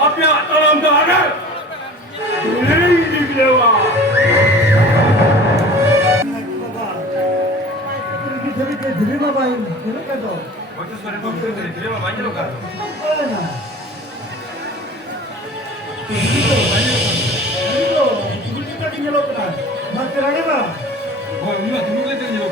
Apia dalam dada. Ini dewa. Terima baik, terima kasih. Waktu sore waktu terima banyak loh kan. Itu kita tinggal apa? Masker ada apa? Oh, ini mah dulu kita tinggal.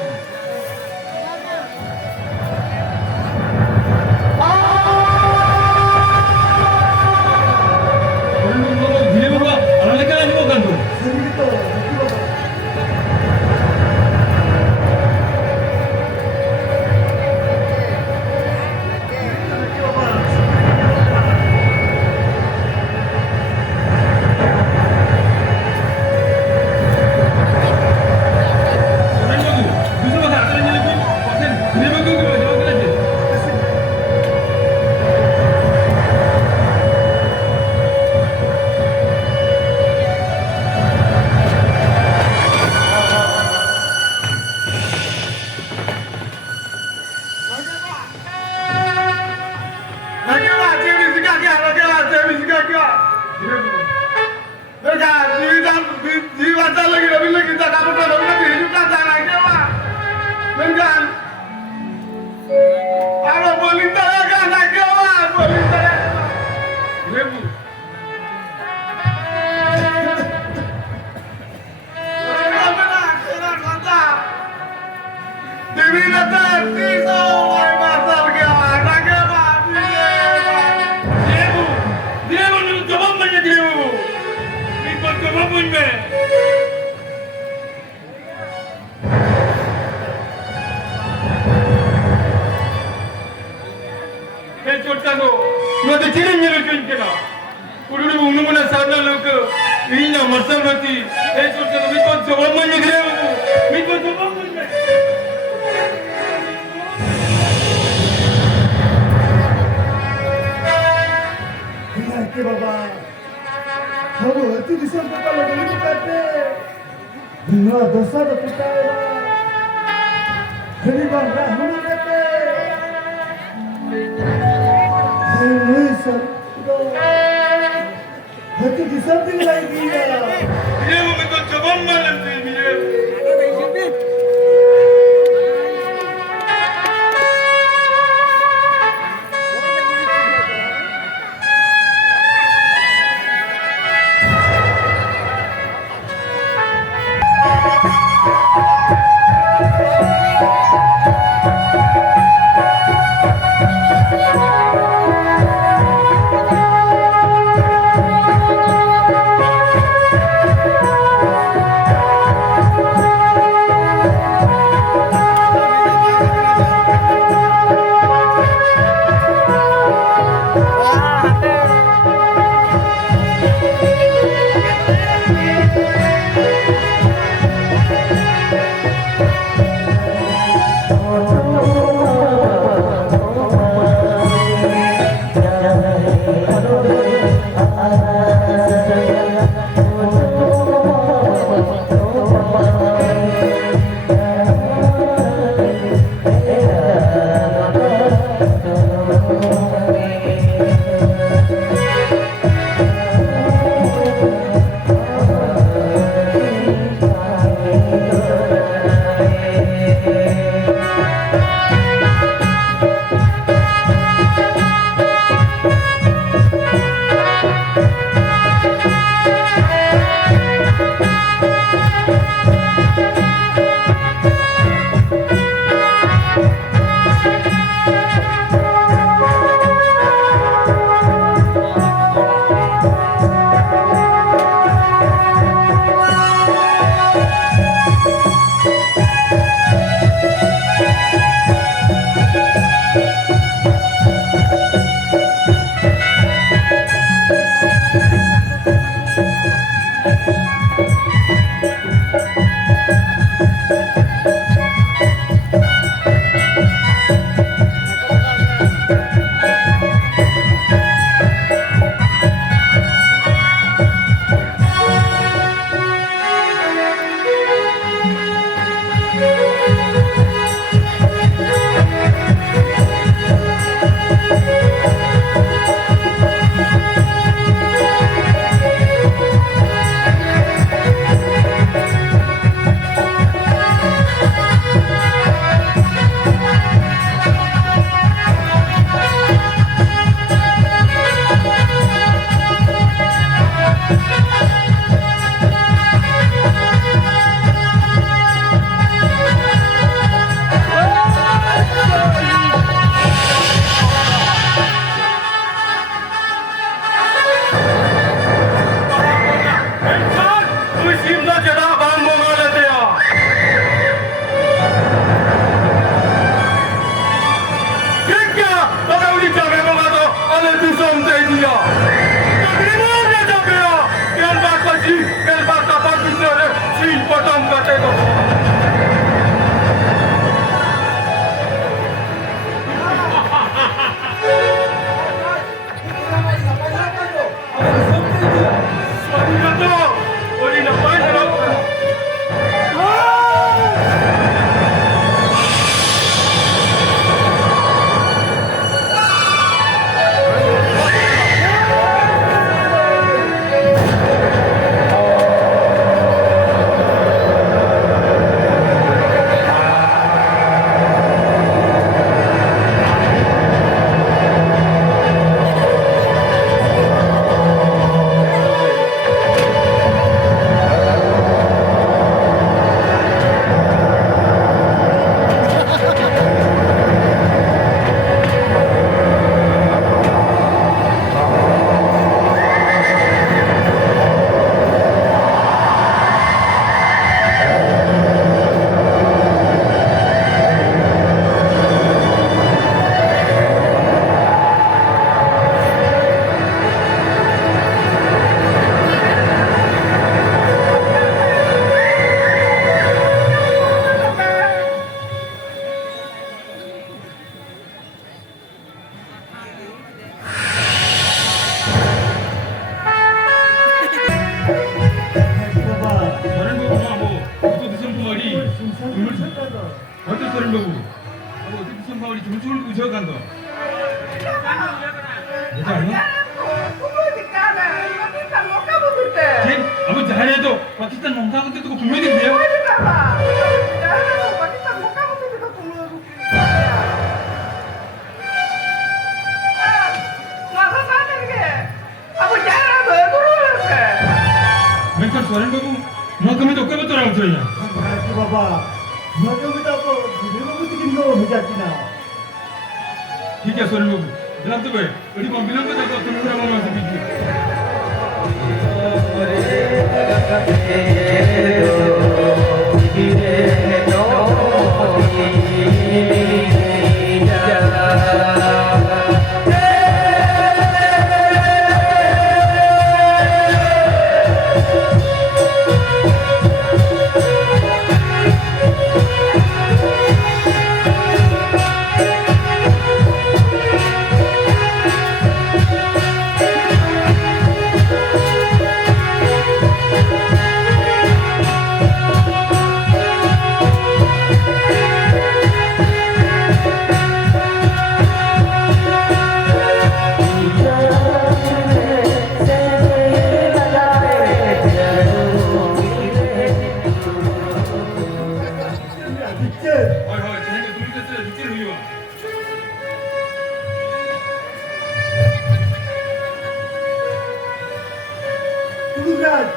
어디 무슨 마을이 줄줄 부셔간다. 여자 아니야? 쟤 아무 잘해도 파키스탄 농사고 때도 분명히 돼요. mereka suara babu mau kami tuh kami orang tuanya. Nanti bapak, mereka minta apa? Dia mau bikin kau hujatina. ठीक है सुन बाबू बिलान तो भाई बड़ी कौन बिलान तो तुम लोग राम राम से beach हाय हाय जैसे तुम कैसे दिखते रही हो Tugas.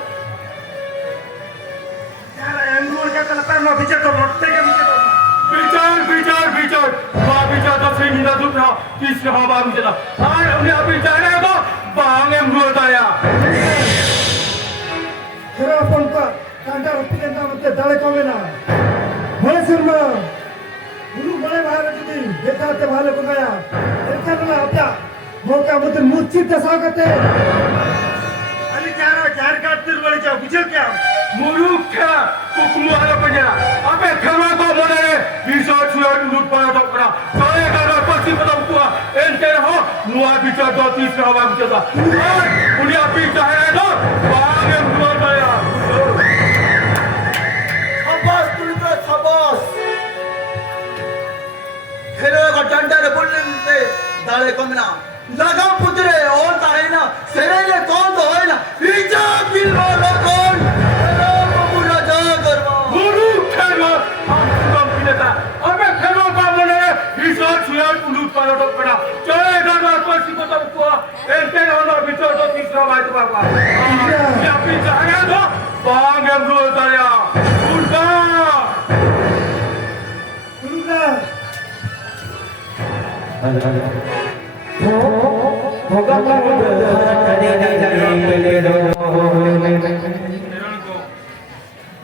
Cara yang luar kata lepas mau bicara tu, tega bicara. बिचार वहाँ बिचार तो सही नहीं दुख रहा तीसरे हवा में चला हाँ उन्हें अभी जाने तो बांगे मुर्दा या Kira pun pak, kantor pilihan nama tu dah kau mana? Boleh semua. Dulu boleh bahaya jadi, kita tu bahaya pun kaya. Kita tu apa? Mau kamu tu musik dah sah kata. Ali cara kat tu boleh jauh, bicara क्या? मुरुख क्या कुकुम वाला पंजरा अबे खमा को मना रे resort छुआ लूट पाया तो करा सारे का पसी बताओ कुआ एंटर हो मुआ बिचार दो तीसरे हवा में चला उन्हें अभी चाहे तो बांगे मुर्दा या Sabas tulga sabas. Khelo ka danda re bolne te dale komna. Laga putre और ताहे ना सेरे ले कौन तो है ना रिजा बिल वाला कौन हेलो बाबू राजा गरबा मुरुख क्या हम कम पिलेता अबे खमा को मना रे रिसोर्ट छुआ लूट पाया तो करा चले का पसी बताओ कुआ एंटर हो बिचार दो तीसरे हवा में चला उन्हें अभी चाहे तो बांगे मुर्दा या उल्टा Tugas. इन्होंने को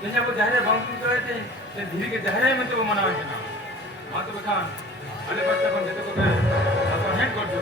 जैसे वो जहरे बांग्लादेश में रहे थे ये धीरे के जहरे में तो वो मना है ना हाँ तो बता अरे बच्चा कौन देते को दे तो हेड कर दो